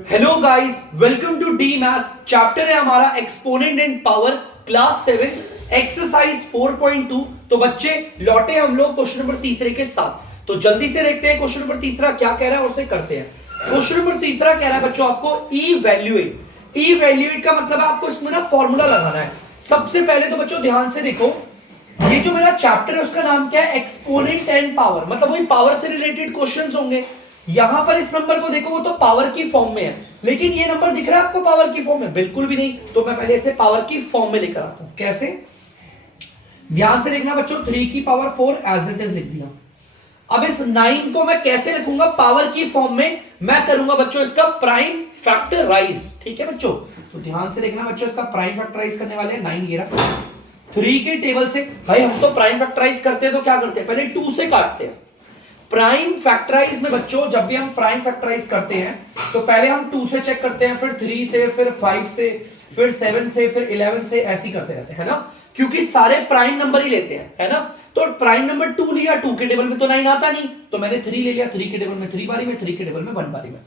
Hello guys, welcome to the maths. Chapter है हमारा exponent and power, class 7 exercise 4.2। तो बच्चे लौटे हम लोग क्वेश्चन नंबर तीसरे के साथ। तो जल्दी से देखते हैं क्वेश्चन नंबर तीसरा क्या कह रहा है और उसे करते हैं। क्वेश्चन नंबर तीसरा कह रहा है बच्चों आपको इवैल्यूएट। इवैल्यूएट का मतलब है आपको इसमें ना फॉर्मूला लगाना है। सबसे पहले तो बच्चों ध्यान से देखो, ये जो मेरा चैप्टर है उसका नाम क्या है, एक्सपोनेंट एंड पावर। मतलब वही पावर से रिलेटेड क्वेश्चंस होंगे। यहां पर इस नंबर को देखो, वो तो पावर की फॉर्म में है, लेकिन ये नंबर दिख रहा है आपको पावर की फॉर्म में? बिल्कुल भी नहीं। तो मैं पहले इसे पावर की फॉर्म में लेकर आता हूं। कैसे? ध्यान से देखना बच्चों, 3 की पावर 4 एज इट इज लिख दिया। अब इस 9 को मैं कैसे लिखूंगा पावर की फॉर्म में? मैं करूंगा बच्चों इसका प्राइम फैक्टराइज। ठीक है बच्चों, तो ध्यान से देखना बच्चों, इसका प्राइम फैक्टराइज करने वाले हैं 9 ये रहा। 3 के टेबल से भाई हम तो प्राइम फैक्टराइज करते हैं तो क्या करते हैं, पहले 2 से काटते हैं। प्राइम फैक्टराइज में बच्चों जब भी हम प्राइम फैक्टराइज करते हैं तो पहले हम 2 से चेक करते हैं, फिर 3 से, फिर 5 से, फिर 7 से, फिर 11 से, ऐसे ही करते रहते हैं, है ना? क्योंकि सारे प्राइम नंबर ही लेते हैं, है ना? तो प्राइम नंबर 2 लिया, 2 के टेबल में तो 9 आता नहीं, तो मैंने 3 ले लिया, 3 के टेबल में 3 बारी में, 3 के टेबल में 1 बारी में।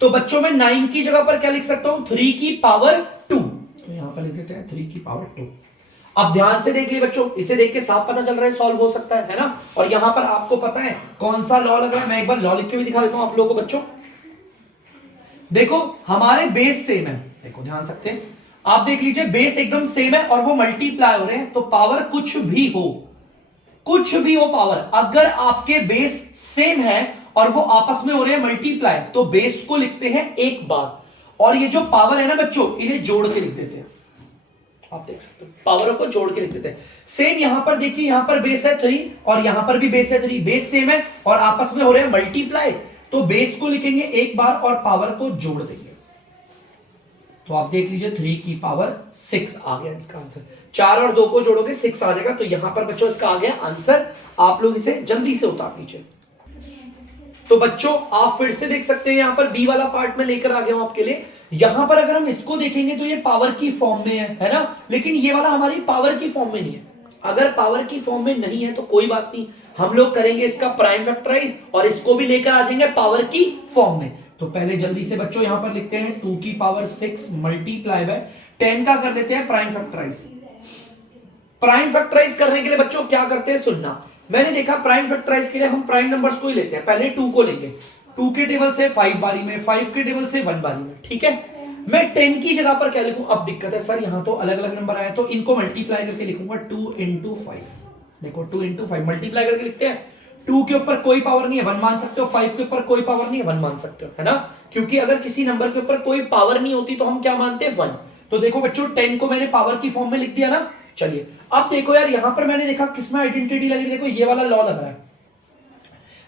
तो बच्चों में 9 की जगह पर क्या लिख सकता हूं, 3 की पावर 2। तो यहां पर लिख देते हैं 3 की पावर 2। अब ध्यान से देख लिए बच्चों, इसे देख के साफ पता चल रहा है सॉल्व हो सकता है ना? और यहां पर आपको पता है कौन सा लॉ लग रहा है? मैं एक बार लॉ लिख के भी दिखा देता हूं आप लोगों को बच्चों। देखो हमारे बेस सेम है, देखो ध्यान सकते हैं आप, देख लीजिए बेस एकदम सेम है और वो मल्टीप्लाई हो रहे हैं। तो पावर कुछ भी हो पावर, अगर आपके बेस सेम है और वो आपस में हो रहे हैं मल्टीप्लाई, तो बेस को लिखते हैं एक बार, और ये जो पावर है ना बच्चों, इन्हें जोड़ के लिख देते हैं। आप देख सकते हो पावरों को जोड़ के लिख देते हैं। सेम यहां पर देखिए, यहां पर बेस है 3 और यहां पर भी बेस है 3, बेस सेम है और आपस में हो रहे हैं मल्टीप्लाई, तो बेस को लिखेंगे एक बार और पावर को जोड़ देंगे। तो आप देख लीजिए 3 की पावर 6 आ गया इसका आंसर। 4 और 2 को जोड़ोगे 6 आ जाएगा। तो यहां पर बच्चों इसका आ गया आंसर। आप लोग इसे जल्दी से उतार लीजिए। तो बच्चों आप फिर से देख सकते हैं, यहां पर बी वाला पार्ट में लेकर आ गया हूं आपके लिए। यहां पर अगर हम इसको देखेंगे तो ये पावर की फॉर्म में है ना? लेकिन ये वाला हमारी पावर की फॉर्म में नहीं है। अगर पावर की फॉर्म में नहीं है तो कोई बात नहीं, हम लोग करेंगे इसका प्राइम फैक्टराइज और इसको भी लेकर आ जाएंगे पावर की फॉर्म में। तो पहले जल्दी से बच्चों यहां पर लिखते हैं 2 की पावर 6 मल्टीप्लाई बाय 10 का कर लेते हैं प्राइम फैक्टराइज। प्राइम फैक्टराइज करने के लिए बच्चों क्या करते हैं, सुनना। मैंने देखा प्राइम फैक्टराइज के लिए हम प्राइम नंबर्स को ही लेते हैं। पहले 2 को लेंगे, 2 के टेबल से 5 बारी में, 5 के टेबल से 1 बारी में, ठीक है? मैं 10 की जगह पर क्या लिखूं? अब दिक्कत है सर, यहां तो अलग अलग नंबर आए, तो इनको मल्टीप्लाई करके लिखूंगा 2 इंटू 5। देखो 2 इंटू 5 मल्टीप्लाई करके लिखते हैं। 2 के ऊपर कोई पावर नहीं है, 1 मान सकते हो। 5 के ऊपर कोई पावर नहीं है, 1 मान सकते हो, है ना? क्योंकि अगर किसी नंबर के ऊपर कोई पावर नहीं होती तो हम क्या मानते हैं, 1। तो देखो बच्चों 10 को मैंने पावर की फॉर्म में लिख दिया ना। चलिए अब देखो यार, यहां पर मैंने देखा किसमें आइडेंटिटी लगी, देखो ये वाला लॉ लग रहा है।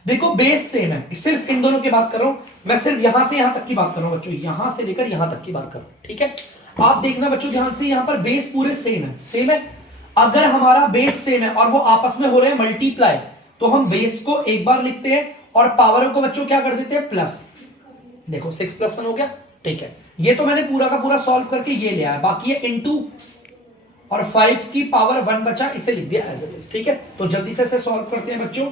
देखो बेस सेम है, सिर्फ इन दोनों की बात कर रहा हूं मैं, सिर्फ यहां से यहां तक की बात कर रहा हूं बच्चों, यहां से लेकर यहां तक की बात कर रहा हूं, ठीक है? आप देखना बच्चों ध्यान से, यहां पर बेस पूरे सेम है। अगर हमारा बेस सेम है और वो आपस में हो रहे हैं मल्टीप्लाई, तो हम बेस को एक बार लिखते हैं और पावरों को बच्चों क्या कर देते हैं, प्लस। देखो 6 + 1 हो गया, ठीक है? ये तो मैंने पूरा का पूरा सॉल्व करके ये लिया है, बाकी ये इनटू और 5 की पावर 1 बचा, इसे लिख दिया एज इट इज, ठीक है? तो जल्दी से इसे सॉल्व करते हैं बच्चों।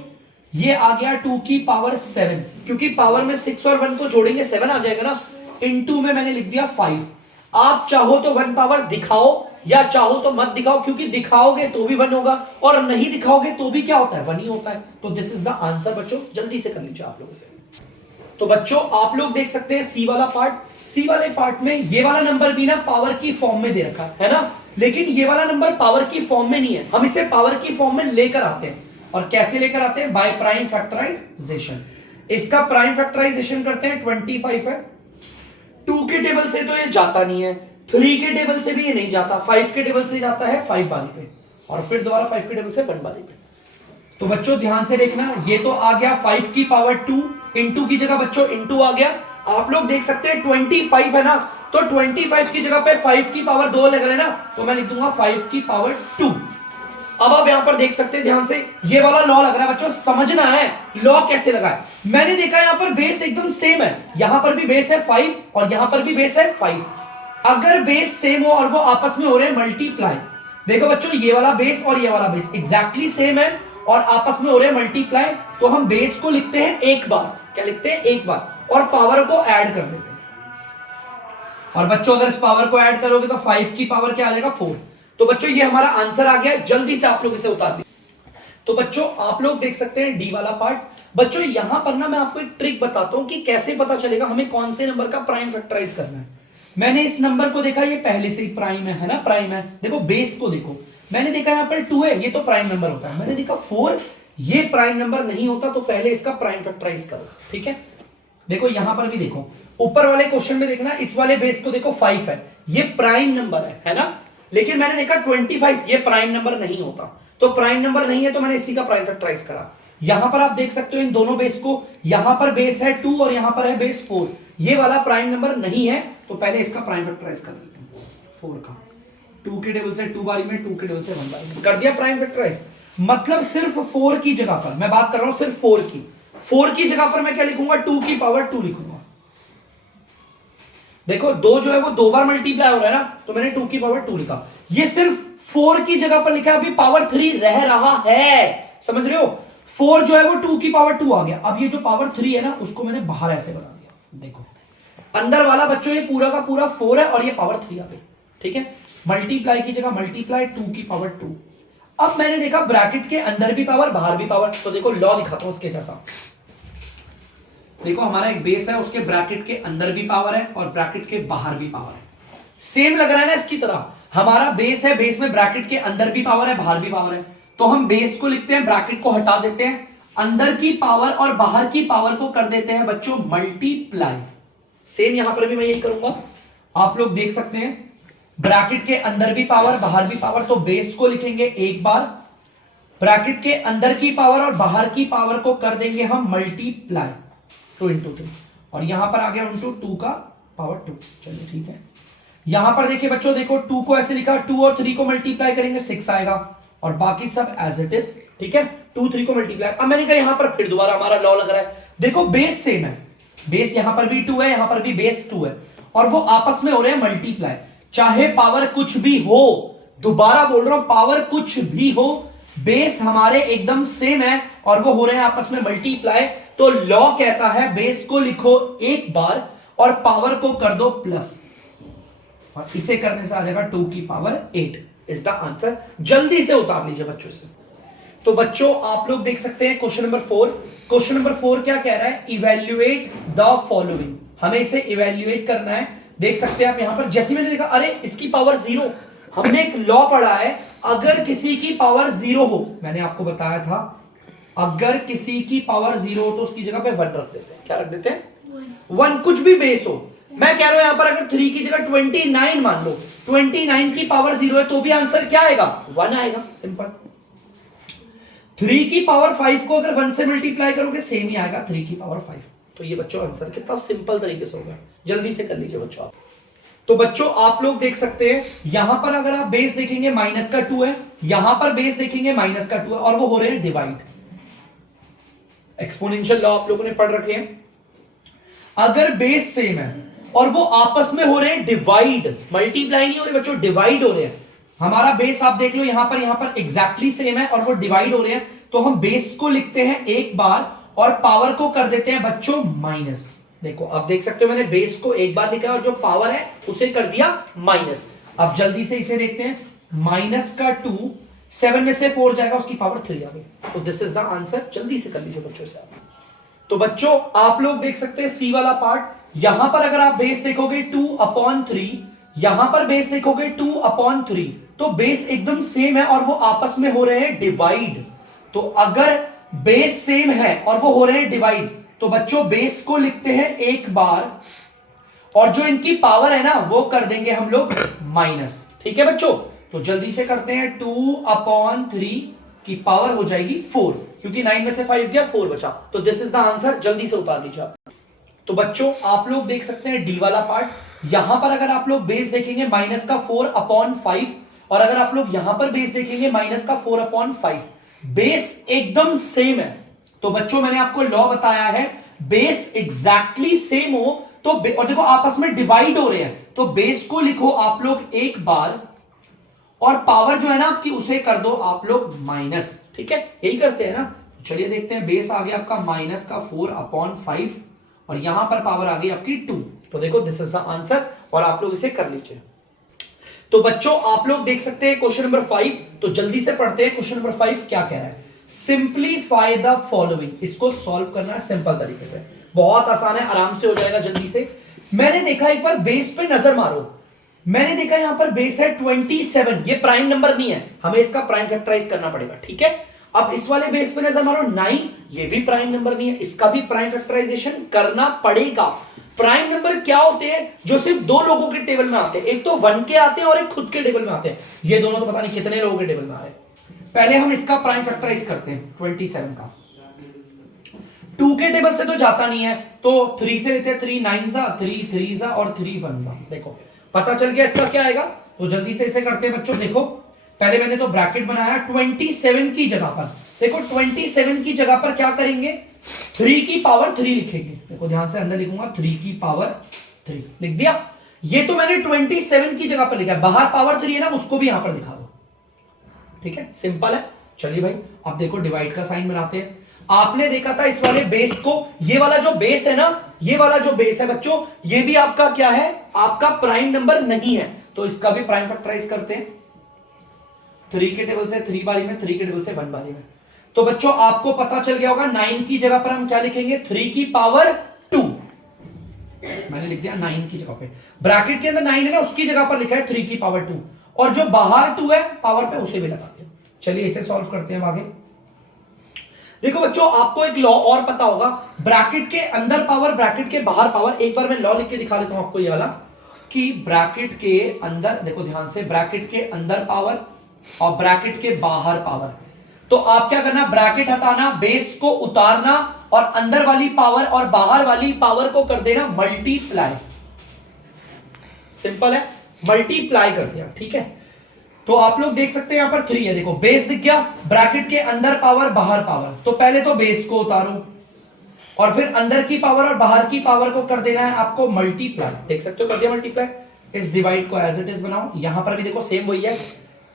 ये आ गया 2 की पावर 7, क्योंकि पावर में 6 और 1 को जोड़ेंगे 7 आ जाएगा ना। इनटू में मैंने लिख दिया 5। आप चाहो तो 1 पावर दिखाओ या चाहो तो मत दिखाओ, क्योंकि दिखाओगे तो भी 1 होगा और नहीं दिखाओगे तो भी क्या होता है, 1 ही होता है। तो दिस इज द आंसर बच्चों, जल्दी से कर लीजिए आप लोगों से। तो बच्चों आप लोग देख सकते हैं सी वाला पार्ट। सी वाले पार्ट में ये वाला नंबर भी ना पावर की फॉर्म में दे रखा है ना, लेकिन ये वाला नंबर पावर की फॉर्म में नहीं है। हम इसे पावर की फॉर्म में लेकर आते हैं, और कैसे लेकर आते हैं, बाय प्राइम फैक्टराइजेशन। इसका प्राइम फैक्टराइजेशन करते हैं, 25 है। 2 के टेबल से तो ये जाता नहीं है, 3 के टेबल से भी ये नहीं जाता, 5 के टेबल से जाता है 5 बारी पे, और फिर दोबारा 5 के टेबल से 1 बारी पे। तो बच्चों ध्यान से देखना, ये तो आ गया 5 की पावर 2, इंटू की जगह बच्चों इंटू आ गया। आप लोग देख सकते हैं 25 है ना, तो 25 की जगह पे 5 की पावर 2 लग रहा है ना, तो मैं लिख दूंगा 5 की पावर 2। अब आप यहां पर देख सकते हैं ध्यान से, ये वाला लॉ लग रहा है बच्चों, समझना है लॉ कैसे लगा है। मैंने देखा यहां पर बेस एकदम सेम है, यहां पर भी बेस है 5 और यहां पर भी बेस है 5। अगर बेस सेम हो और वो आपस में हो रहे हैं मल्टीप्लाई, देखो बच्चों ये वाला बेस और ये वाला बेस एग्जैक्टली सेम है और आपस में हो रहे हैं मल्टीप्लाई, तो हम बेस को लिखते हैं एक बार, क्या लिखते हैं, एक बार, और पावर को ऐड कर देते हैं। और बच्चों अगर इस पावर को ऐड करोगे तो 5 की पावर क्या आ जाएगा 4। तो बच्चों ये हमारा आंसर आ गया, जल्दी से आप लोग इसे उतार दीजिए। तो बच्चों आप लोग देख सकते हैं डी वाला पार्ट। बच्चों यहां पर ना मैं आपको एक ट्रिक बताता हूं कि कैसे पता चलेगा हमें कौन से नंबर का प्राइम फैक्टराइज करना है। मैंने इस नंबर को देखा, ये पहले से ही प्राइम है ना, प्राइम है। देखो बेस को देखो, मैंने देखा यहां पर 2 है, ये तो प्राइम नंबर होता है। मैंने देखा 4, ये प्राइम नंबर नहीं होता, तो पहले इसका प्राइम फैक्टराइज करो। ठीक है, देखो यहां पर भी देखो, ऊपर वाले क्वेश्चन में देखना, इस वाले बेस को देखो 5 है, ये प्राइम नंबर है ना। लेकिन मैंने देखा 25, ये प्राइम नंबर नहीं होता, तो प्राइम नंबर नहीं है तो मैंने इसी का प्राइम फैक्टराइज करा। यहां पर आप देख सकते हो इन दोनों बेस को, यहां पर बेस है 2 और यहां पर है बेस 4, ये वाला प्राइम नंबर नहीं है, तो पहले इसका प्राइम फैक्टराइज कर देते हैं 4 का। 2 के टेबल से 2 बारी में, 2 के टेबल से 1 बारी में कर दिया प्राइम फैक्टराइज। मतलब सिर्फ 4 की जगह पर मैं बात कर रहा हूं, सिर्फ 4 की जगह पर मैं क्या लिखूंगा, 2 की पावर 2 लिखूंगा। देखो 2 जो है वो 2 बार मल्टीप्लाई हो रहा है ना, तो मैंने 2 की पावर 2 लिखा। ये सिर्फ 4 की जगह पर लिखा है, अभी पावर 3 रह रहा है, समझ रहे हो। 4 जो है वो 2 की पावर 2 आ गया। अब ये जो पावर 3 है ना, उसको मैंने बाहर ऐसे बना दिया। देखो अंदर वाला बच्चों ये पूरा का पूरा 4 है और ये पावर 3 आ गई। ठीक है, मल्टीप्लाई की जगह मल्टीप्लाई 2 की पावर 2। अब मैंने देखा ब्रैकेट के अंदर भी पावर बाहर भी पावर, तो देखो लॉ दिखाता हूं उसके जैसा। देखो हमारा एक बेस है, उसके ब्रैकेट के अंदर भी पावर है और ब्रैकेट के बाहर भी पावर है। सेम लग रहा है ना इसकी तरह। हमारा बेस है, बेस में ब्रैकेट के अंदर भी पावर है बाहर भी पावर है, तो हम बेस को लिखते हैं, ब्रैकेट को हटा देते हैं, अंदर की पावर और बाहर की पावर को कर देते हैं बच्चों मल्टीप्लाई। सेम यहां पर भी मैं यही करूंगा, आप लोग देख सकते हैं ब्रैकेट के अंदर भी पावर बाहर भी पावर, तो बेस को लिखेंगे एक बार, ब्रैकेट के अंदर की पावर और बाहर की पावर को कर देंगे हम मल्टीप्लाई 2 into 3, और यहां पर आ गया इंटू 2 का पावर 2। चलिए ठीक है, यहां पर देखिए बच्चों, देखो 2 को ऐसे लिखा, 2 और 3 को मल्टीप्लाई करेंगे 6 आएगा, और बाकी सब एज इट इज। ठीक है, 2 3 को मल्टीप्लाई। अब मैंने कहा यहां पर फिर दोबारा हमारा लॉ लग रहा है। देखो बेस सेम है, बेस यहां पर भी 2 है, यहां पर भी बेस 2 है, और वो आपस में हो रहे हैं मल्टीप्लाई। चाहे पावर कुछ भी हो, दोबारा बोल रहा हूं, पावर कुछ भी हो, बेस हमारे एकदम सेम है और वो हो रहे हैं आपस में मल्टीप्लाई। तो लॉ कहता है बेस को लिखो एक बार और पावर को कर दो प्लस, और इसे करने से आ जाएगा 2 की पावर 8 इज द आंसर। जल्दी से उतार लीजिए बच्चों से। तो बच्चों आप लोग देख सकते हैं क्वेश्चन नंबर 4। क्वेश्चन नंबर 4 क्या कह रहा है, इवैल्यूएट द फॉलोइंग। हमें इसे इवैल्यूएट करना है। देख सकते हैं आप यहां पर, जैसे मैंने देखा अरे इसकी पावर 0, हमने एक लॉ पढ़ा है, अगर किसी की पावर 0 हो, मैंने आपको बताया था अगर किसी की पावर 0 हो तो उसकी जगह पे 1 रख देते हैं। क्या रख देते हैं 1, कुछ भी बेस हो। मैं कह रहा हूं यहां पर अगर 3 की जगह 29 मान लो, 29 की पावर 0 है तो भी आंसर क्या आएगा 1 आएगा, सिंपल। 3 की पावर 5 को अगर 1 से मल्टीप्लाई करोगे सेम ही आएगा 3 की पावर 5। तो ये बच्चों आंसर कितना सिंपल तरीके से होगा, जल्दी से कर लीजिए बच्चों आप। तो बच्चों आप लोग देख सकते हैं यहां पर अगर आप बेस देखेंगे माइनस का 2 है, यहां पर बेस देखेंगे माइनस का 2 है, और वो हो रहे हैं डिवाइड। एक्सपोनेंशियल लॉ आप लोगों ने पढ़ रखे हैं। अगर बेस सेम है और वो आपस में हो रहे हैं डिवाइड, मल्टीप्लाई नहीं हो रहे बच्चों, डिवाइड हो रहे हैं। हमारा बेस आप देख लो यहां पर एग्जैक्टली सेम है और वो डिवाइड हो रहे हैं, तो हम बेस को लिखते हैं एक बार और पावर को कर देते हैं बच्चों माइनस। देखो अब देख सकते हो मैंने बेस को एक बार लिखा और जो पावर है उसे कर दिया माइनस। अब जल्दी से इसे देखते हैं, माइनस का 2, 7 में से 4 जाएगा, उसकी पावर 3 आ गई। तो दिस इज द आंसर, जल्दी से कर लीजिए बच्चों से आप। तो बच्चों आप लोग देख सकते हैं सी वाला पार्ट, यहां पर अगर आप बेस देखोगे 2/3, यहां पर बेस देखोगे 2/3, तो बेस एकदम सेम है और वो आपस में हो रहे हैं डिवाइड। तो अगर बेस सेम है और वो हो रहे हैं डिवाइड, तो बच्चों बेस को लिखते हैं एक बार और जो इनकी पावर है ना वो कर देंगे हम लोग माइनस। ठीक है बच्चों, तो जल्दी से करते हैं, 2/3 की पावर हो जाएगी 4, क्योंकि 9 में से 5 गया 4 बचा। तो दिस इज द आंसर, जल्दी से उतार लीजिए आप। तो बच्चों आप लोग देख सकते हैं डी वाला पार्ट, यहां पर अगर आप लोग बेस देखेंगे माइनस का 4/5, और अगर आप लोग यहां पर बेस देखेंगे माइनस का 4/5, बेस एकदम सेम है। तो बच्चों मैंने आपको लॉ बताया है, बेस एग्जैक्टली सेम हो तो और देखो आपस में डिवाइड हो रहे हैं, तो बेस को लिखो आप लोग एक बार और पावर जो है ना आपकी उसे कर दो आप लोग माइनस। ठीक है, यही करते हैं ना। चलिए देखते हैं, बेस आ गया आपका माइनस का 4/5 और यहां पर पावर आ गई आपकी 2। तो देखो दिस इज द आंसर और आप लोग इसे कर लीजिए। तो बच्चों आप लोग देख सकते हैं क्वेश्चन नंबर 5, तो जल्दी से पढ़ते हैं क्वेश्चन नंबर 5 क्या कह रहा है। सिंप्लीफाई द फॉलोइंग, इसको सॉल्व करना है सिंपल तरीके से, बहुत आसान है, आराम से हो जाएगा जल्दी से। मैंने देखा एक बार बेस पे नजर मारो, मैंने देखा यहां पर बेस है 27, ये प्राइम नंबर नहीं है, हमें इसका प्राइम फैक्टराइज करना पड़ेगा, ठीक है। अब इस वाले बेस पे नजर मारो 9, ये भी प्राइम नंबर नहीं है, इसका भी प्राइम फैक्टराइजेशन करना पड़ेगा। प्राइम नंबर क्या होते हैं जो सिर्फ दो लोगों के टेबल में आते हैं, एक तो 1 के आते हैं और एक खुद के टेबल में आते हैं, ये दोनों तो पता नहीं कितने लोगों के टेबल में आ रहे हैं। पहले हम इसका प्राइम फैक्टराइज करते हैं 27 का, 2 के टेबल से तो जाता नहीं है, तो 3 से लेते हैं, 3 9 जा, 3 3 जा और 3 1 जा। देखो पता चल गया इसका क्या आएगा, तो जल्दी से इसे करते हैं बच्चों। देखो पहले मैंने तो ब्रैकेट बनाया 27 की जगह पर, देखो 27 की जगह पर क्या करेंगे, 3 की पावर 3 लिखेंगे। देखो ध्यान से अंदर लिखूंगा 3 की पावर 3 लिख दिया। ये तो मैंने 27 की जगह पर लिखा है, बाहर पावर 3 है ना, उसको भी यहां पर दिखा दो, ठीक है, सिंपल है। चलिए भाई अब देखो डिवाइड का साइन बनाते हैं। आपने देखा था इस वाले बेस को, ये वाला जो बेस है ना, ये वाला जो बेस है बच्चों, ये भी आपका क्या है, आपका प्राइम नंबर नहीं है, तो इसका भी प्राइम फैक्टराइज करते हैं। 3 के टेबल से 3 बारी में, 3 के टेबल से 1 बारी में। तो बच्चों आपको पता चल गया होगा 9 की जगह पर हम क्या लिखेंगे, 3 की पावर 2, मैंने लिख दिया 9 की जगह पे, ब्रैकेट के अंदर 9 है ना, उसकी जगह पर लिखा है 3 की पावर 2, और जो बाहर 2 है पावर पे उसे भी लगा दिया। चलिए इसे सॉल्व करते हैं आगे। देखो बच्चों आपको एक लॉ और पता होगा, ब्रैकेट के अंदर पावर ब्रैकेट के बाहर पावर। एक बार मैं लॉ लिख के दिखा देता हूं आपको ये वाला, कि ब्रैकेट के अंदर, देखो ध्यान से, ब्रैकेट के अंदर पावर और ब्रैकेट के बाहर पावर। तो आप क्या करना, ब्रैकेट हटाना, बेस को उतारना और अंदर वाली पावर और बाहर वाली पावर को कर देना मल्टीप्लाई। सिंपल है, मल्टीप्लाई कर दिया, ठीक है। तो आप लोग देख सकते हैं यहां पर 3 है, देखो बेस दिख गया, ब्रैकेट के अंदर पावर बाहर पावर, तो पहले तो बेस को उतारो और फिर अंदर की पावर और बाहर की पावर को कर देना है आपको मल्टीप्लाई। देख सकते हो कर दिया मल्टीप्लाई। इस डिवाइड को एज इट इज बनाओ, यहां पर भी देखो सेम वही है,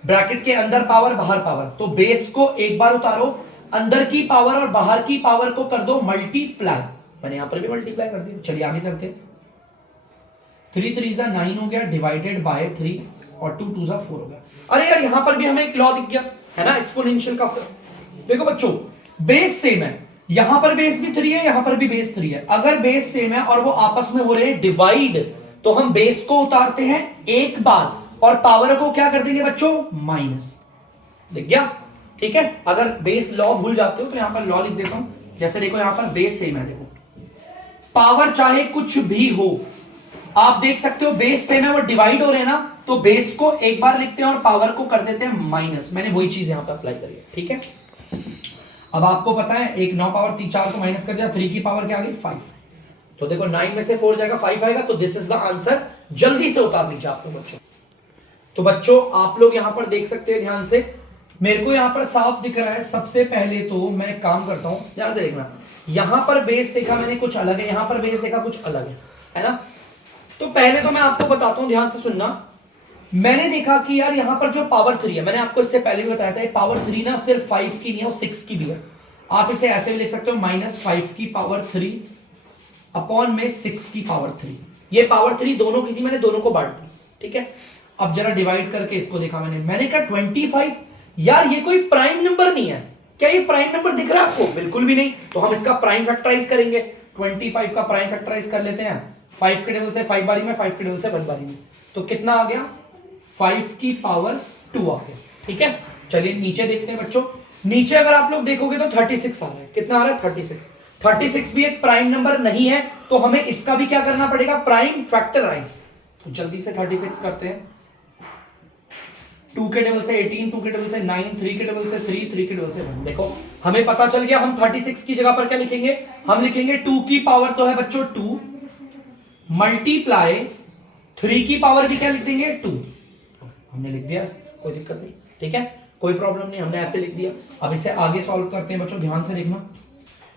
ब्रैकेट के अंदर पावर बाहर पावर, तो बेस को एक बार उतारो, अंदर की पावर और बाहर की पावर को कर दो मल्टीप्लाई। मैंने यहां पर भी मल्टीप्लाई कर दिया। चलिए आगे करते हैं। 3 3 जा 9 हो गया, डिवाइडेड बाय 3 और 2 2 जा 4 हो गया। अरे यार यहां पर भी हमें एक लॉ दिख गया है ना, एक्सपोनेंशियल का। देखो बच्चों बेस सेम है, यहां पर बेस भी 3 है, यहां पर भी बेस 3 है। अगर बेस सेम है और वो आपस में हो रहे हैं डिवाइड, तो हम बेस को उतारते हैं एक बार और पावर को क्या कर देंगे बच्चों, माइनस। दिख गया, ठीक है। अगर बेस लॉ भूल जाते हो तो यहां पर लॉ लिख देता हूं, जैसे देखो यहां पर बेस सेम है, देखो पावर चाहे कुछ भी हो, आप देख सकते हो बेस सेम है, वो डिवाइड हो रहे हैं ना, तो बेस को एक बार लिखते हैं और पावर को कर देते हैं माइनस। मैंने वही चीज यहां पर अप्लाई करी है, ठीक है। अब आपको पता है एक 9 पावर 4 को माइनस कर दिया, 3 की पावर क्या आ गई 5, तो देखो 9 में से 4 जाएगा 5 आएगा, तो दिस इज द आंसर। जल्दी से उतार दीजिए आप लोग बच्चों। तो बच्चों आप लोग यहां पर देख सकते हैं ध्यान से, मेरे को यहां पर साफ दिख रहा है। सबसे पहले तो मैं एक काम करता हूं, ध्यान देखना, यहां पर बेस देखा मैंने कुछ अलग है, यहां पर बेस देखा कुछ अलग है ना। तो पहले तो मैं आपको बताता हूं, ध्यान से सुनना। मैंने देखा कि यार यहां पर जो पावर 3 है, मैंने आपको इससे पहले भी बताया था, पावर 3 ना सिर्फ 5 की नहीं है, वो 6 की भी है। आप इसे ऐसे भी लिख सकते हो, -5 की पावर 3 अपॉन में 6 की पावर 3। ये पावर 3 दोनों की थी, मैंने दोनों को बांट दी, ठीक है। अब जरा डिवाइड करके इसको देखा मैंने कहा 25, यार ये कोई प्राइम नंबर नहीं है। क्या ये प्राइम नंबर दिख रहा है आपको? बिल्कुल भी नहीं। तो हम इसका प्राइम फैक्टराइज करेंगे, 25 का प्राइम फैक्टराइज कर लेते हैं। 5 के टेबल से 5 बारी में, 5 के टेबल से 1 बारी में, तो कितना आ गया, 5 की पावर 2 आ गया, ठीक है। चलिए नीचे देखते हैं बच्चों। नीचे अगर आप लोग देखोगे तो 36 आ रहा है। कितना आ रहा है? 36। 36 भी एक प्राइम नंबर नहीं है, तो हमें इसका भी क्या करना पड़ेगा, प्राइम फैक्टराइज। तो जल्दी से 36 करते हैं। 2 के टेबल से 18, 2 के टेबल से 9, 3 के टेबल से 3, 3 के टेबल से 1। देखो हमें पता चल गया, हम 36 की जगह पर क्या लिखेंगे, हम लिखेंगे 2 की पावर तो है बच्चों 2 मल्टीप्लाई 3 की पावर भी क्या लिख देंगे 2। हमने लिख दिया, कोई दिक्कत नहीं, ठीक है, कोई प्रॉब्लम नहीं, हमने ऐसे लिख दिया। अब इसे आगे सॉल्व करते हैं बच्चों, ध्यान से देखना,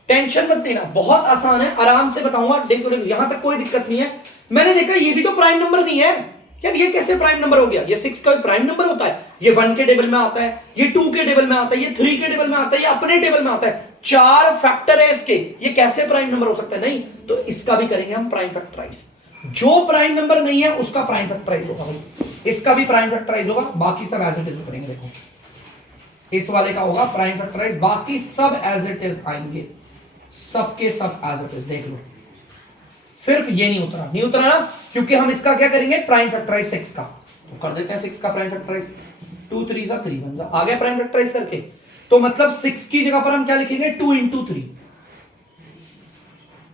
टेंशन मत लेना, बहुत आसान है, आराम से बताऊंगा। देखो यहां तक कोई दिक्कत नहीं है। मैंने देखा ये भी तो प्राइम नंबर नहीं है यार, ये कैसे प्राइम नंबर हो गया? ये 6 का प्राइम नंबर होता है, ये 1 के टेबल में आता है, ये 2 के टेबल में आता है, ये 3 के टेबल में आता है, ये अपने टेबल में आता है, 4 फैक्टर है इसके, ये कैसे प्राइम नंबर हो सकता है? नहीं, तो इसका भी करेंगे हम प्राइम फैक्टराइज। जो प्राइम नंबर नहीं है उसका प्राइम फैक्टराइज होगा भाई, इसका भी प्राइम फैक्टराइज होगा, बाकी सब एज इट इज करेंगे। देखो इस वाले का होगा प्राइम फैक्टराइज, बाकी सब एज इट इज आएंगे, सबके सब एज इट इज। देख लो सिर्फ ये नहीं उतरा, नहीं उतरा ना, क्योंकि हम इसका क्या करेंगे प्राइम फैक्टराइज 6 का, तो कर देते हैं 6 का प्राइम फैक्टराइज, 2 3 जा 3 1 जा, आ गया प्राइम फैक्टराइज करके। तो मतलब 6 की जगह पर हम क्या लिखेंगे 2 into 3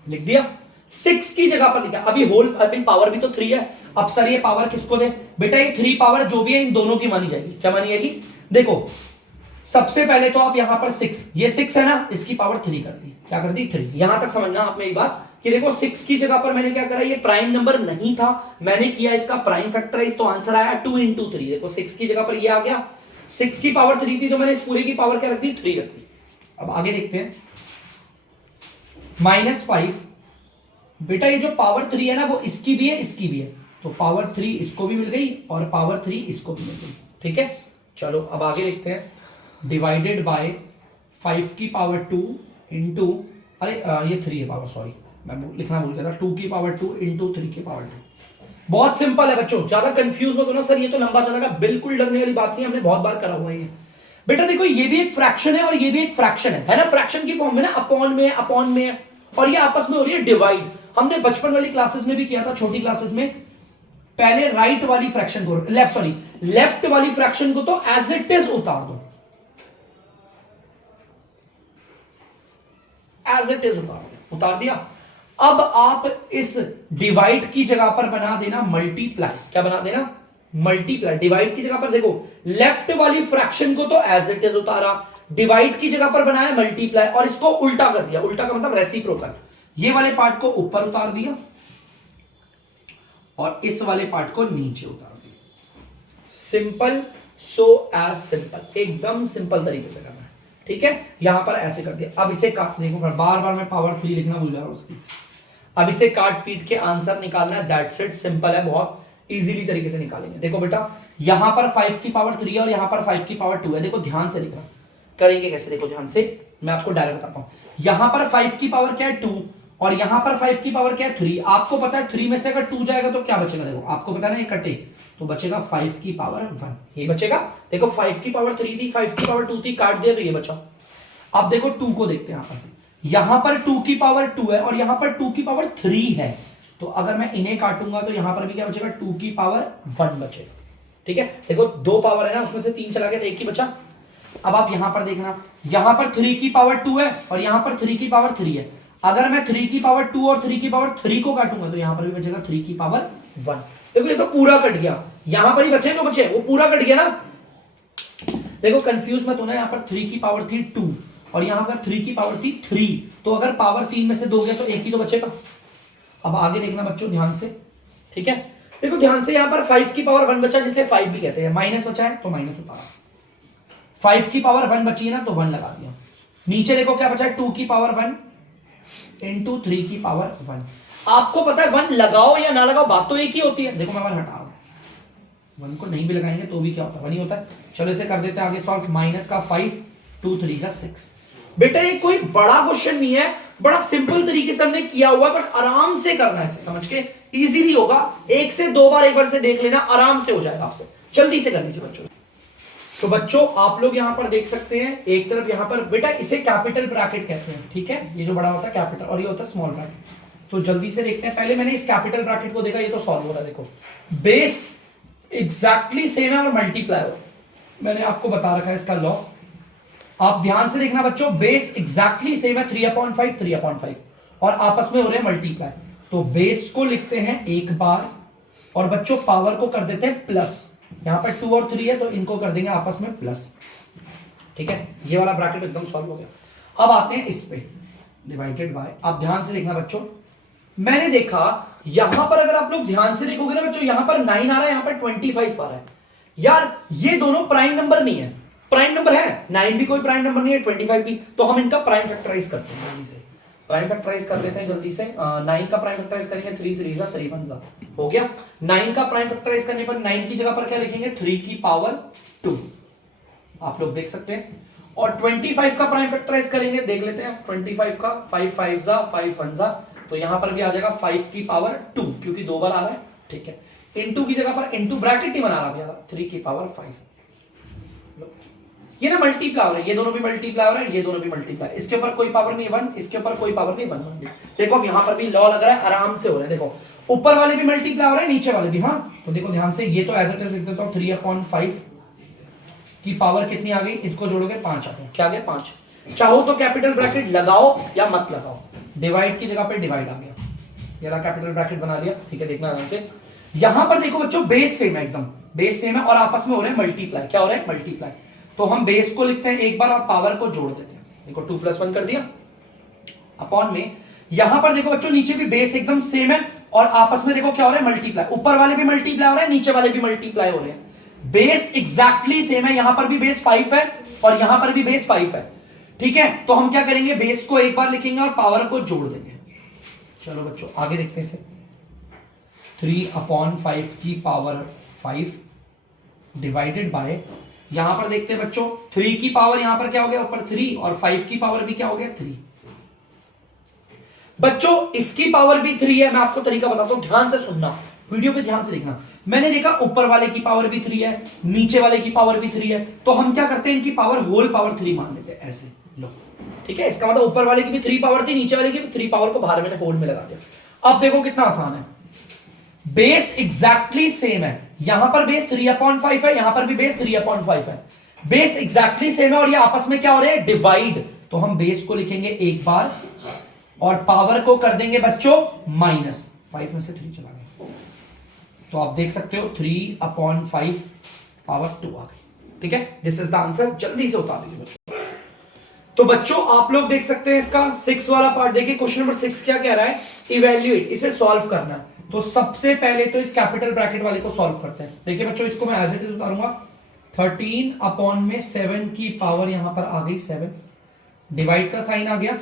लिख दिया, 6 की जगह पर लिखा। अभी होल अभी पावर भी तो 3 है, अब सर ये पावर किसको दे बेटा, ये 3 पावर जो भी है इन दोनों की मानी जाएगी। क्या मानी जाएगी, देखो सबसे पहले तो आप यहां पर 6, ये 6 है ना, इसकी पावर 3 कर दी, क्या कर दी 3। यहां तक समझना आप मेरी बात कि देखो 6 की जगह पर मैंने क्या करा, ये प्राइम नंबर नहीं था, मैंने किया इसका प्राइम फैक्टराइज, तो आंसर आया 2 into 3। देखो 6 की जगह पर ये आ गया, 6 की पावर 3 थी तो मैंने इस पूरे की पावर क्या रख दी 3 रख दी। अब आगे देखते हैं -5, बेटा ये जो पावर 3 है ना वो इसकी भी है इसकी भी है, तो पावर 3 इसको भी मिल गई और पावर 3 इसको भी मिल गई। ठीक है चलो अब आगे देखते हैं, डिवाइडेड बाय 5 की पावर 2 इंटू, अरे ये 3 है पावर, सॉरी मैं लिखना भूल गया था, 2 की पावर 2 इंटू 3 की पावर 2। बहुत सिंपल है बच्चों, ज्यादा कंफ्यूज मत होना, सर ये तो लंबा चलेगा, बिल्कुल डरने वाली बात नहीं, हमने बहुत बार करा हुआ है ये। बेटा देखो ये भी एक फ्रैक्शन है और ये भी एक फ्रैक्शन है ना, फ्रैक्शन की फॉर्म में ना, अपॉन में अपॉन में, और ये आपस में हो रही है डिवाइड। हमने बचपन वाली क्लासेस में भी किया था, छोटी क्लासेस में, पहले राइट वाली फ्रैक्शन को, लेफ्ट वाली फ्रैक्शन को तो एज इट इज उतार दो, एज इट इज उतार दिया। अब आप इस डिवाइड की जगह पर बना देना मल्टीप्लाई, क्या बना देना मल्टीप्लाई। डिवाइड की जगह पर देखो लेफ्ट वाली फ्रैक्शन को तो एज इट इज उतारा, डिवाइड की जगह पर बनाया मल्टीप्लाई, और इसको उल्टा कर दिया, उल्टा का मतलब रेसिप्रोकल, ये वाले पार्ट को ऊपर उतार दिया और इस वाले पार्ट को नीचे उतार दिया। सिंपल, सो एज सिंपल, एकदम सिंपल तरीके से करना है। ठीक है यहां पर ऐसे कर दिया। अब इसे काट, देखो बार बार मैं पावर 3 लिखना भूल जा रहा हूं उसकी। अब इसे काट पीट के आंसर निकालना है, दैट्स इट, सिंपल है, बहुत इजीली तरीके से निकालेंगे। देखो बेटा यहां पर 5 की पावर 3 है और यहां पर 5 की पावर 2 है, देखो ध्यान से लिखना, करेंगे कैसे देखो ध्यान से, मैं आपको डायरेक्ट बताता हूं। यहां पर 5 की पावर क्या है 2 और यहां पर 5 की पावर क्या है 3। आपको पता है 3 में से अगर 2 जाएगा तो क्या बचेगा, देखो आपको पता है ना ये कटे, तो बचेगा 5 की पावर 1, ये बचेगा। देखो 5 की पावर 3 थी, 5 की पावर 2 थी, काट दिया तो ये बचा। अब देखो 2 को देखते हैं, यहां पर 2 की पावर 2 है और यहां पर 2 की पावर 3 है, तो अगर मैं इन्हें काटूंगा तो यहां पर भी क्या बचेगा 2 की पावर 1 बचेगा। ठीक है देखो 2 पावर है ना, उसमें से 3 चला गया तो 1 ही बचा। अब आप यहां पर देखना, यहां पर 3 की पावर 2 है और यहां पर 3 की पावर 3 है, अगर मैं 3 की पावर 2 और 3 की पावर 3 को काटूंगा तो यहां पर भी बचेगा 3 की पावर 1। देखो ये तो पूरा कट गया, यहां पर ही बचे जो बचे वो पूरा कट गया ना। देखो कंफ्यूज मत होना, यहां पर 3 की पावर थी 2 और यहां पर 3 की पावर थी 3, तो अगर पावर 3 में से 2 गया तो 1 ही तो बचेगा। अब आगे देखना बच्चों ध्यान से, ठीक है देखो ध्यान से, यहां पर 5 की पावर 1 बचा जिसे 5 भी कहते हैं, माइनस बचा है तो माइनस उतारा, 5 की पावर 1 बची है ना तो 1 लगा दिया। नीचे देखो क्या बचा है 2 की पावर 1 इंटू 3 की पावर 1। आपको पता है 1 लगाओ या ना लगाओ बात तो एक ही होती है। देखो मैं 1 हटा रहा हूं, 1 को नहीं भी लगाएंगे तो भी क्या होता है 1 ही होता है। चलो इसे कर देते हैं आगे सॉल्व, माइनस का 5 2 3 का 6। बेटा ये कोई बड़ा क्वेश्चन नहीं है, बड़ा सिंपल तरीके से हमने किया हुआ है, बट आराम से करना है, इसे समझ के इजीली होगा। 1 से 2 बार एक बार से देख लेना, आराम से हो जाएगा आपसे, जल्दी से कर लीजिए बच्चों। तो बच्चों आप लोग यहां पर देख सकते हैं, एक तरफ यहां पर बेटा इसे कैपिटल ब्रैकेट कहते हैं, ठीक है ये जो बड़ा होता है कैपिटल और ये होता है स्मॉल ब्रैकेट। तो जल्दी से देखते हैं, पहले मैंने इस कैपिटल ब्रैकेट को देखा, ये तो सॉल्व हो रहा है, देखो बेस एग्जैक्टली सेम है और मल्टीप्लाई हो, मैंने आपको बता रखा है इसका लॉ। आप ध्यान से देखना बच्चों, बेस एग्जैक्टली सेम है 3/5 3/5 और आपस में हो रहे हैं मल्टीप्लाई, तो बेस को लिखते हैं एक बार और बच्चों पावर को कर देते हैं प्लस, यहां पर 2 और 3 है तो इनको कर देंगे आपस में प्लस। ठीक है ये वाला ब्रैकेट एकदम सॉल्व हो गया। अब आते हैं इस पे, डिवाइडेड बाय, आप ध्यान से देखना बच्चों, मैंने देखा यहां पर अगर आप लोग ध्यान से देखोगे ना बच्चों, यहां पर 9 आ रहा है, यहां पर 25 आ रहा है। यार ये दोनों प्राइम नंबर नहीं है, प्राइम नंबर है, 9 भी कोई प्राइम नंबर नहीं है, 25 भी, तो हम इनका प्राइम फैक्टराइज करते हैं, जल्दी से प्राइम फैक्टराइज कर लेते हैं जल्दी से। 9 का प्राइम फैक्टराइज करेंगे 3 3 जा 3 1 जा, हो गया। 9 का प्राइम फैक्टराइज करने पर 9 की जगह पर क्या लिखेंगे 3 की पावर 2, आप लोग देख सकते हैं। और 25 का प्राइम फैक्टराइज करेंगे, देख लेते हैं 25 का, 5 5 जा 5 1 जा, तो यहां पर भी आ जाएगा 5 की पावर 2 क्योंकि 2 बार आ रहा है, ठीक है। इनटू की जगह पर इनटू ब्रैकेट ही बना रहा भैया 3 की पावर 5। ये ना मल्टीप्लाई हो रहा है, ये दोनों भी मल्टीप्लाई हो रहा है, ये दोनों भी मल्टीप्लाई, इसके ऊपर कोई पावर नहीं 1, इसके ऊपर कोई पावर नहीं 1। देखो अब यहां पर भी लॉ लग रहा है, आराम से हो रहा है। देखो ऊपर वाले भी मल्टीप्लाई हो रहे हैं, नीचे वाले भी। हाँ तो देखो ध्यान से, ये तो एज इट इज लिख देता हूं 3/5 की पावर कितनी आ गई, इसको जोड़ोगे 5 आ गया। क्या आ गया 5। चाहो तो कैपिटल ब्रैकेट लगाओ या मत लगाओ, डिवाइड की जगह पे डिवाइड आ गया, ये वाला कैपिटल ब्रैकेट बना दिया, ठीक है। देखना आराम से, यहां पर देखो बच्चों बेस सेम है, एकदम बेस सेम है और आपस में हो रहे हैं मल्टीप्लाई। क्या हो रहा है मल्टीप्लाई। तो हम बेस को लिखते हैं एक बार और पावर को जोड़ देते हैं। देखो 2 + 1 कर दिया अपॉन में, यहां पर देखो बच्चों नीचे भी बेस एकदम सेम है और आपस में देखो क्या हो रहा है मल्टीप्लाई। ऊपर वाले भी मल्टीप्लाई हो रहे हैं, नीचे वाले भी मल्टीप्लाई हो रहे हैं। बेस एग्जैक्टली सेम है, यहां पर भी बेस 5 है और यहां पर भी बेस 5 है, ठीक है। तो हम क्या करेंगे, बेस को एक बार लिखेंगे और पावर को जोड़ देंगे। चलो बच्चों आगे देखते हैं इसे। 3/5 की पावर 5 डिवाइडेड बाय, यहां पर देखते हैं बच्चों 3 की पावर यहां पर क्या हो गया ऊपर 3 और 5 की पावर भी क्या हो गया 3। बच्चों इसकी पावर भी 3 है। मैं आपको तरीका बताता हूं, ध्यान से सुनना, वीडियो पे ध्यान से देखना। मैंने देखा ऊपर वाले की पावर भी 3 है, नीचे वाले की पावर भी 3 है, तो हम क्या करते हैं इनकी पावर होल पावर 3 मान लेते हैं, ऐसे लो, ठीक है। इसका मतलब ऊपर वाले की भी 3 पावर थी, नीचे वाले की भी 3 पावर को बाहर मैंने होल में लगा दिया। अब देखो कितना आसान है, बेस एग्जैक्टली सेम है, यहां पर बेस 3/5 है, यहां पर भी बेस 3/5 है, बेस एग्जैक्टली सेम है और ये आपस में क्या हो रहे हैं डिवाइड। तो हम बेस को लिखेंगे एक बार और पावर को कर देंगे बच्चों -5 में से 3 चला गया, तो आप देख सकते हो 3/5 पावर 2 आ गई, ठीक है। दिस इज द आंसर, जल्दी से उतार लीजिए बच्चों। तो बच्चों आप लोग देख सकते हैं इसका 6 वाला पार्ट। देखिए क्वेश्चन नंबर 6 क्या कह रहा है, इवैल्यूएट, इसे सॉल्व करना है। तो सबसे पहले तो इस कैपिटल ब्रैकेट वाले को सॉल्व करते हैं। देखिए बच्चों इसको मैं एज इट इज उतारूंगा, 13/7 की पावर यहां पर आ गई 7, डिवाइड का साइन आ गया।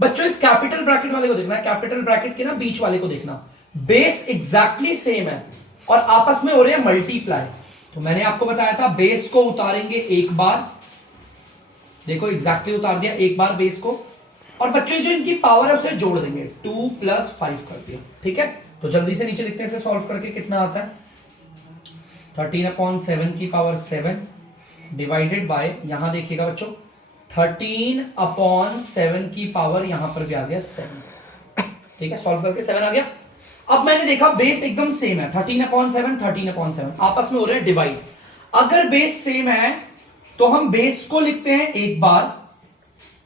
बच्चों इस कैपिटल ब्रैकेट वाले को देखना है, कैपिटल ब्रैकेट के ना बीच वाले को देखना, बेस एग्जैक्टली सेम है और आपस में हो रहे हैं मल्टीप्लाई। तो मैंने आपको बताया था बेस को उतारेंगे एक बार, देखो एग्जैक्टली उतार दिया एक बार बेस को, और बच्चों जो इनकी पावर है उसे जोड़ देंगे, 2 + 5 कर दिया, ठीक है। तो जल्दी से नीचे लिखते हैं इसे सॉल्व करके, कितना आता है 13/7 की पावर 7 डिवाइडेड बाय, यहां देखिएगा बच्चों 13/7 की पावर यहां पर भी आ गया 7, ठीक है। सॉल्व करके 7 आ गया। अब मैंने देखा बेस एकदम सेम है, 13/7 13/7 आपस में हो रहे हैं डिवाइड। अगर बेस सेम है तो हम बेस को लिखते हैं एक बार,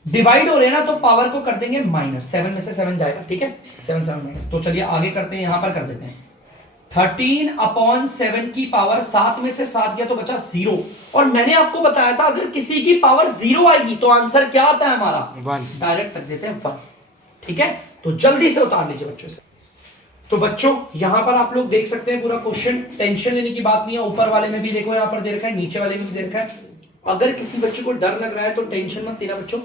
डिवाइड हो रहे हैं ना तो पावर को कर देंगे -7 में से 7 जाएगा, ठीक है, 7 7 माइनस। तो चलिए आगे करते हैं, यहां पर कर देते हैं 13/7 की पावर 7 में से 7 गया तो बचा 0। और मैंने आपको बताया था अगर किसी की पावर 0 आएगी तो आंसर क्या आता है हमारा 1, डायरेक्ट तक देते हैं 1, ठीक है। तो जल्दी से उतार लीजिए बच्चों से। तो बच्चों यहां पर आप लोग देख सकते हैं पूरा क्वेश्चन, टेंशन लेने की बात नहीं है। ऊपर वाले में भी देखो यहां पर दे रखा है, नीचे वाले में भी दे रखा है। अगर किसी बच्चे को डर लग रहा है तो टेंशन मत लेना बच्चों,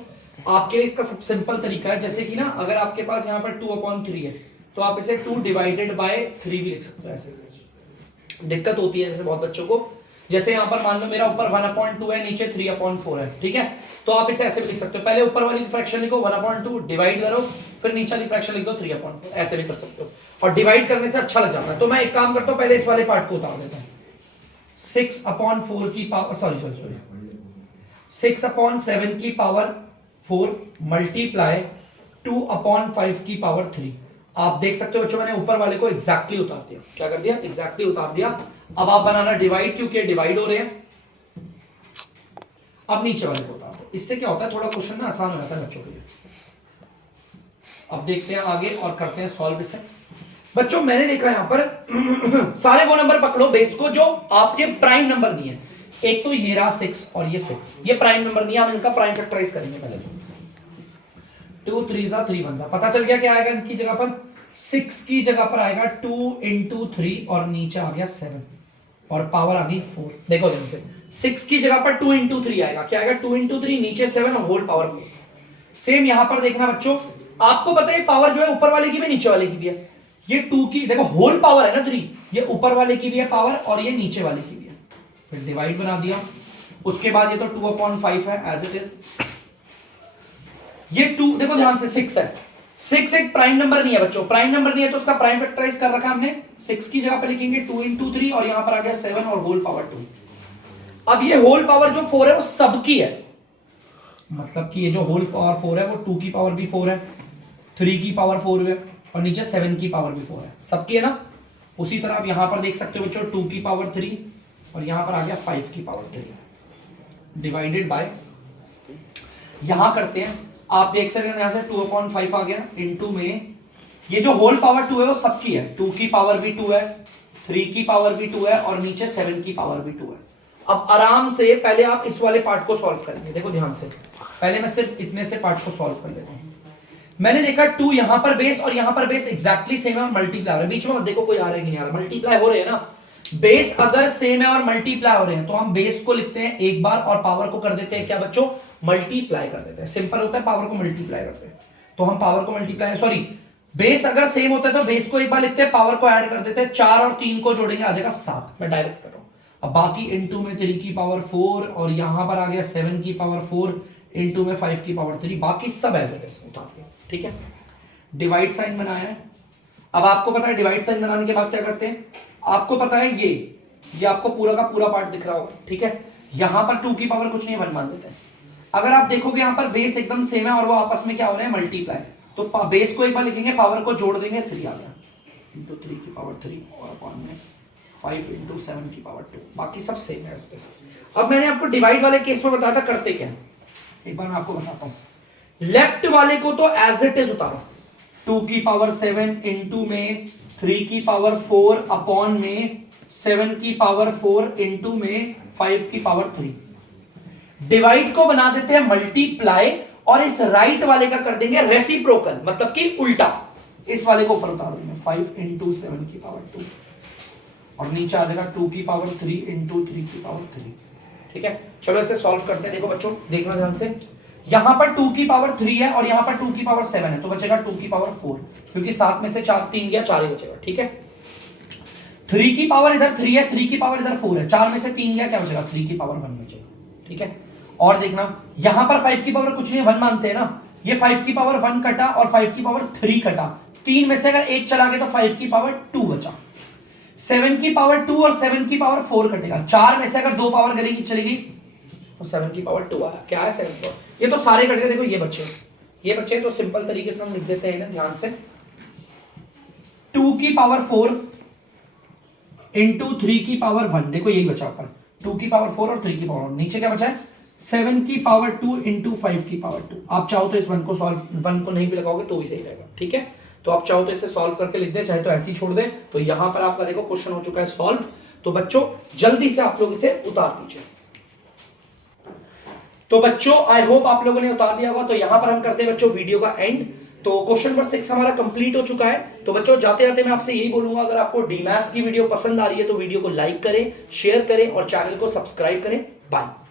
आपके लिए इसका सबसे सिंपल तरीका है, जैसे कि ना अगर आपके पास यहाँ पर 2/3 है तो आप इसे 2 डिवाइडेड बाय 3 भी लिख सकते हो। ऐसे दिक्कत होती है जैसे बहुत बच्चों को, जैसे यहाँ पर मान लो मेरा ऊपर 1/2 है, नीचे 3/4 है, ठीक है। तो आप इसे ऐसे भी लिख सकते हो, पहले ऊपर वाली फ्रैक्शन लिखो 1/2 डिवाइड करो, फिर नीचे वाली फ्रैक्शन लिख दो 3/4, ऐसे भी कर सकते हो। और डिवाइड करने से अच्छा लग जाता है। तो मैं एक काम करता हूँ, पहले इस वाले पार्ट को उतार देता हूँ, 6/4 की पावर 6/7 की पावर 4 मल्टीप्लाई 2/5 की पावर 3। आप देख सकते हो बच्चों मैंने ऊपर वाले को एग्जैक्टली उतार दिया। क्या कर दिया, एग्जैक्टली उतार दिया। अब आप बनाना डिवाइड, क्योंकि डिवाइड हो रहे हैं। अब नीचे वाले को उतार दो, इससे क्या होता है थोड़ा क्वेश्चन ना आसान हो जाता है बच्चों के लिए। अब देखते हैं आगे और करते हैं सॉल्व इसे। बच्चों मैंने देखा यहां पर सारे वो नंबर पकड़ो बेस को जो आपके प्राइम नंबर नहीं है। एक तो ये रहा 6 और ये 6, ये प्राइम नंबर नहीं है, हम इनका प्राइम फैक्टराइज करेंगे पहले। 2 3 3 1 पता चल गया क्या आएगा इनकी जगह पर, 6 की जगह पर आएगा 2 × 3 और नीचे आ गया 7 और पावर आ गई 4। देखो ध्यान से, 6 की जगह पर 2 × 3 आएगा, क्या आएगा 2 × 3 नीचे 7 होल पावर 4। सेम यहां पर देखना बच्चों, आपको पता है पावर जो है ऊपर वाले की भी नीचे वाले की भी है। ये 2 की देखो होल पावर है ना 3, ये ऊपर वाले की भी है पावर और ये नीचे वाले की भी है। फिर डिवाइड बना दिया, उसके बाद ये तो 2/5 है एज इट इज। ये 2 देखो ध्यान से 6 है, 6 एक प्राइम नंबर नहीं है बच्चों, प्राइम नंबर नहीं है तो उसका प्राइम फैक्टराइज कर रखा हमने, 6 की जगह पे लिखेंगे 2 इंटू 3 और यहां पर आ गया 7 और होल पावर 2। अब ये होल पावर जो 4 है वो सबकी है, मतलब कि ये जो होल पावर 4 है वो 2 की पावर भी 4 है, 3 की पावर 4 है और नीचे 7 की पावर भी 4 है, सबकी है ना। उसी तरह आप यहां पर देख सकते हो बच्चों 2 की पावर 3 और यहां पर आ गया 5 की पावर 3 डिवाइडेड बाय, यहां करते हैं आप देख सकते हैं यहां से 2/5 आ गया, इनटू में ये जो होल पावर 2 है वो सबकी है, 2 की पावर भी 2 है, 3 की पावर भी 2 है और नीचे 7 की पावर भी 2 है। अब आराम से पहले आप इस वाले पार्ट को सॉल्व करेंगे, देखो ध्यान से, पहले मैं सिर्फ इतने से पार्ट को सॉल्व कर लेता हूं। मैंने देखा 2 यहां पर बेस और यहां पर बेस एग्जैक्टली सेम है और मल्टीप्लाई हो रहा है, बीच में मत देखो कोई आ रहा है कि नहीं आ रहा, मल्टीप्लाई हो रहे हैं ना। बेस अगर सेम है और मल्टीप्लाई हो रहे हैं तो हम बेस को लिखते हैं एक बार और पावर को कर देते हैं क्या बच्चों, मल्टीप्लाई कर देते हैं। सिंपल होता है, पावर को मल्टीप्लाई करते हैं तो हम पावर को मल्टीप्लाई, सॉरी बेस अगर सेम होता है तो बेस को एक बार लिखते हैं, पावर को ऐड कर देते हैं, 4 और 3 को जोड़ेंगे आ जाएगा 7, मैं डायरेक्ट कर रहा हूं। अब बाकी इनटू में 3 की पावर 4 और यहां पर आ गया 7 की पावर 4 इनटू में 5 की पावर 3, बाकी सब ऐसे कैसे उठा के, ठीक है। डिवाइड साइन बनाया है, अब आपको पता है डिवाइड साइन बनाने के बाद क्या करते हैं, आपको पता है ये आपको पूरा का पूरा पार्ट दिख रहा होगा, ठीक है। यहां पर 2 की पावर कुछ नहीं 1 मान देते हैं। अगर आप देखोगे यहां पर बेस एकदम सेम है और वो आपस में क्या हो रहे हैं, मल्टीप्लाई, तो बेस को एक बार लिखेंगे, पावर को जोड़ देंगे, 3 आ गया इंटू 3 की पावर 3 और अपॉन में 5 इंटू 7 की पावर 2, बाकी सब सेम है। अब मैंने आपको डिवाइड वाले केस में बताया था करते क्या, एक बार मैं आपको बताता हूं। लेफ्ट वाले को तो एज इट इज उतारो, 2 की पावर 7 इंटू में 3 की पावर 4 अपॉन में 7 की पावर 4 इंटू में 5 की पावर 3। डिवाइड को बना देते हैं मल्टीप्लाई और इस राइट वाले का कर देंगे रेसिप्रोकल, मतलब कि उल्टा, इस वाले को ऊपर उतार देंगे 5 इंटू 7 की पावर 2 और नीचे आ जाएगा 2 की पावर 3 इंटू 3 की पावर 3, ठीक है। चलो इसे सॉल्व करते हैं, देखो बच्चों देखना ध्यान से, यहां पर 2 की पावर 3 है और यहां पर 2 की पावर 7 है तो बचेगा 2 की पावर 4, क्योंकि 7 में से 4 3 गया 4 ही बचेगा, ठीक है। 3 की पावर इधर 3 है, 3 की पावर इधर 4 है, 4 में से 3 गया क्या बचेगा, 3 की पावर 1 बचेगा, ठीक है। और देखना यहां पर 5 की पावर कुछ नहीं 1 मानते हैं ना, ये 5 की पावर 1 कटा और 5 की पावर 3 कटा, 3 में से अगर 1 चला गया तो 5 की पावर 2 बचा, 7 की पावर 2 और 7 की पावर 4 कटेगा, 4 में से अगर 2 पावर गली की चली गई तो 7 की पावर 2 आया, क्या है 7 की पावर, ये तो सारे कट गए, देखो ये बच्चे तो सिंपल तरीके से हम लिख देते हैं ना ध्यान से, 2 की पावर 4 इंटू 3 की पावर 1, देखो यही बचा ऊपर 2 की पावर 4 और 3 की पावर 1, नीचे क्या बचा है 7 की पावर 2 इंटू 5 की पावर 2। आप चाहो तो इस 1 को सॉल्व, 1 को नहीं भी लगाओगे तो भी सही रहेगा, ठीक है। तो आप चाहो तो इसे सॉल्व करके लिख दे, चाहे तो ऐसे ही छोड़ दे। तो यहां पर आपका देखो क्वेश्चन हो चुका है सॉल्व, तो बच्चों जल्दी से आप लोग इसे उतार दीजिए। तो बच्चों आई होप आप लोगों ने उतार दिया होगा। तो यहां पर हम करते हैं बच्चों वीडियो का एंड। तो क्वेश्चन नंबर 6 हमारा कंप्लीट हो चुका है। तो बच्चों जाते जाते मैं आपसे यही बोलूंगा, अगर आपको डीमैथ्स की वीडियो पसंद आ रही है तो वीडियो को लाइक करें, शेयर करें और चैनल को सब्सक्राइब करें। बाय।